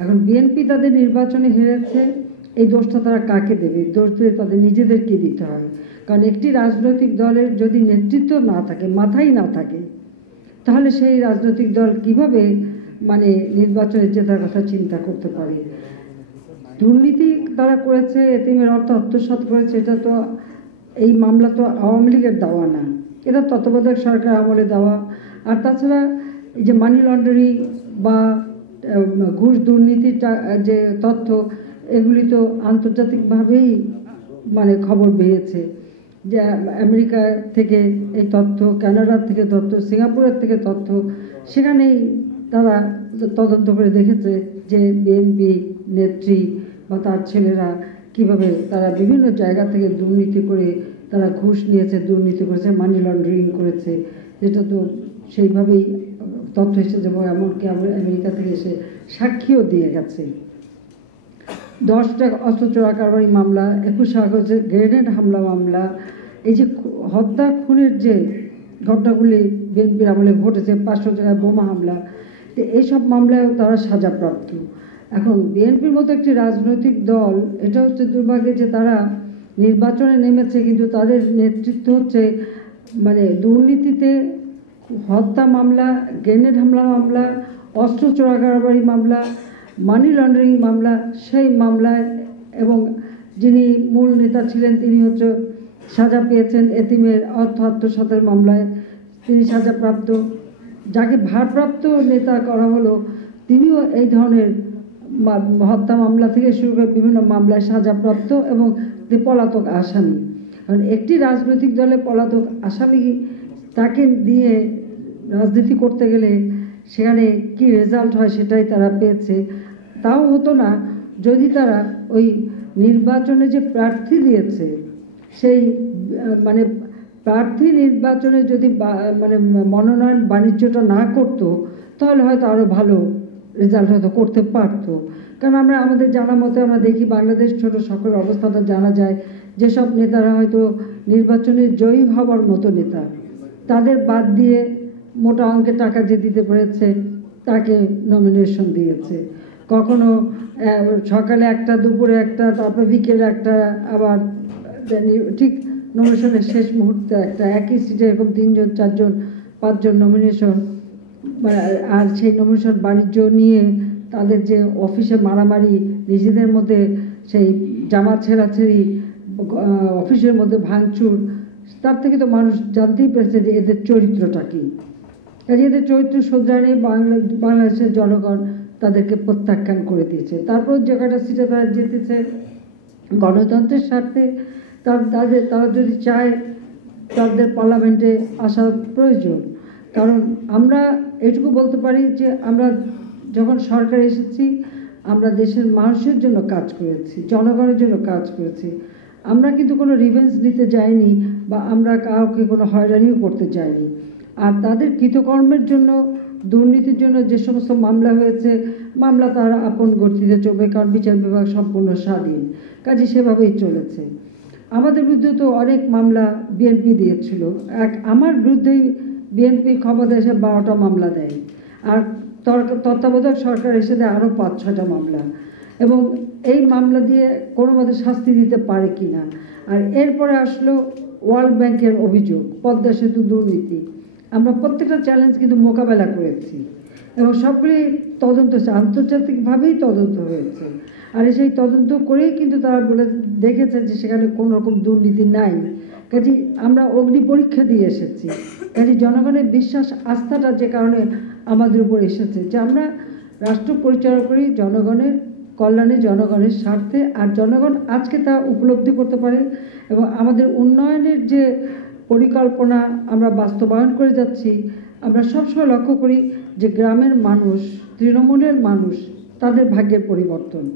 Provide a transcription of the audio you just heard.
এখন বিএনপি তাদের নির্বাচনে হেরেছে, এই দোষটা তারা কাকে দেবে? দোষ দিয়ে তাদের নিজেদেরকে দিতে হয়। কারণ একটি রাজনৈতিক দলের যদি নেতৃত্ব না থাকে, মাথাই না থাকে, তাহলে সেই রাজনৈতিক দল কিভাবে মানে নির্বাচনে জেতার কথা চিন্তা করতে পারে? দুর্নীতি তারা করেছে, এতিমের অর্থ আত্মসাৎ করেছে, এটা তো এই মামলা তো আওয়ামী লীগের দেওয়া না, এটা তত্ত্বাবধায়ক সরকার আমলে দেওয়া। আর তাছাড়া এই যে মানি লন্ডারিং বা ঘুষ দুর্নীতির যে তথ্য, এগুলি তো আন্তর্জাতিকভাবেই মানে খবর বেরিয়েছে যে আমেরিকা থেকে এই তথ্য, কানাডার থেকে তথ্য, সিঙ্গাপুরের থেকে তথ্য, সেখানেই তারা তদন্ত করে দেখেছে যে বিএনপি নেত্রী বা তার ছেলেরা কিভাবে তারা বিভিন্ন জায়গা থেকে দুর্নীতি করে তারা ঘুষ নিয়েছে, দুর্নীতি করেছে, মানি লন্ডারিং করেছে, যেটা তো সেইভাবেই তথ্য এসেছে এবং এমনকি আমেরিকা থেকে এসে সাক্ষীও দিয়ে গেছে। 10টা অস্ত্র চোরা কারবারি মামলা, 21 আগস্টের গ্রেনেড হামলা মামলা, এই যে হত্যা খুনের যে ঘটনাগুলি বিএনপির আমলে ঘটেছে, 500 জায়গায় বোমা হামলা, এইসব মামলায়ও তারা সাজাপ্রাপ্ত। এখন বিএনপির মতো একটি রাজনৈতিক দল, এটা হচ্ছে দুর্ভাগ্য যে তারা নির্বাচনে নেমেছে, কিন্তু তাদের নেতৃত্ব হচ্ছে মানে দুর্নীতিতে, হত্যা মামলা, গ্রেনেড হামলা মামলা, অস্ত্র চোরা কারবারি মামলা, মানি লন্ডারিং মামলা, সেই মামলায় এবং যিনি মূল নেতা ছিলেন তিনি হচ্ছে সাজা পেয়েছেন, এতিমের অর্থ আত্মসাতের মামলায় তিনি সাজাপ্রাপ্ত। যাকে ভারপ্রাপ্ত নেতা করা হলো তিনিও এই ধরনের হত্যা মামলা থেকে শুরু করে বিভিন্ন মামলায় সাজাপ্রাপ্ত এবং পলাতক আসামি। কারণ একটি রাজনৈতিক দলে পলাতক আসামি তাকে দিয়ে রাজনীতি করতে গেলে সেখানে কি রেজাল্ট হয় সেটাই তারা পেয়েছে। তাও হতো না যদি তারা ওই নির্বাচনে যে প্রার্থী দিয়েছে সেই মানে প্রার্থী নির্বাচনে যদি মানে মনোনয়ন বাণিজ্যটা না করতো, তাহলে হয়তো আরও ভালো রেজাল্ট হয়তো করতে পারতো। কারণ আমরা আমাদের জানা মতে আমরা দেখি বাংলাদেশ ছোট সকলের অবস্থাটা জানা যায়, যেসব নেতারা হয়তো নির্বাচনে জয়ী হবার মতো নেতা, তাদের বাদ দিয়ে মোটা অঙ্কের টাকা যে দিতে পেরেছে তাকে নমিনেশন দিয়েছে। কখনো সকালে একটা, দুপুরে একটা, তারপরে বিকেলে একটা, আবার ঠিক নমিনেশনের শেষ মুহূর্তে একটা, একই সিটে এরকম 3জন 4জন 5জন নমিনেশন। আর সেই নমিনেশন বাণিজ্য নিয়ে তাদের যে অফিসে মারামারি, নিজেদের মধ্যে সেই জামা ছেঁড়াছেড়ি, অফিসের মধ্যে ভাঙচুর, তার থেকে তো মানুষ জানতেই পেরেছে যে এদের চরিত্রটা কী। এদের চরিত্র শোধরায়নি, বাংলাদেশের জনগণ তাদেরকে প্রত্যাখ্যান করে দিয়েছে। তারপর যে কটা সিটে তারা জিতেছে গণতন্ত্রের স্বার্থে, তারা যদি চায় তাদের পার্লামেন্টে আসা প্রয়োজন। কারণ আমরা এটুকু বলতে পারি যে আমরা যখন সরকারে এসেছি আমরা দেশের মানুষের জন্য কাজ করেছি, জনগণের জন্য কাজ করেছি। আমরা কিন্তু কোনো রিভেঞ্জ নিতে যাইনি বা আমরা কাউকে কোনো হয়রানিও করতে যাইনি। আর তাদের কৃতকর্মের জন্য, দুর্নীতির জন্য যে সমস্ত মামলা হয়েছে, মামলা তারা আপন গতিতে চলবে, কারণ বিচার বিভাগ সম্পূর্ণ স্বাধীন, কাজে সেভাবেই চলেছে। আমাদের বিরুদ্ধে তো অনেক মামলা বিএনপি দিয়েছিল, আমার বিরুদ্ধেই বিএনপি ক্ষমতা এসে 12টা মামলা দেয়, আর তত্ত্বাবধায়ক সরকার এসে দেয় আরও 5-6টা মামলা, এবং এই মামলা দিয়ে কোনো মতে শাস্তি দিতে পারে কি না। আর এরপরে আসলো ওয়ার্ল্ড ব্যাংকের অভিযোগ, পদ্মা সেতু দুর্নীতি। আমরা প্রত্যেকটা চ্যালেঞ্জ কিন্তু মোকাবেলা করেছি এবং সবগুলি তদন্ত হয়েছে, আন্তর্জাতিকভাবেই তদন্ত হয়েছে। আর সেই তদন্ত করেই কিন্তু তারা বলে দেখেছে যে সেখানে কোনো রকম দুর্নীতি নাই। কাজে আমরা অগ্নি পরীক্ষা দিয়ে এসেছি। কাজে জনগণের বিশ্বাস, আস্থাটা যে কারণে আমাদের উপর এসেছে যে আমরা রাষ্ট্র পরিচালনা করি জনগণের কল্যাণে, জনগণের স্বার্থে। আর জনগণ আজকে তা উপলব্ধি করতে পারে এবং আমাদের উন্নয়নের যে পরিকল্পনা আমরা বাস্তবায়ন করে যাচ্ছি। আমরা সবসময় লক্ষ্য করি যে গ্রামের মানুষ, তৃণমূলের মানুষ, তাদের ভাগ্যের পরিবর্তন।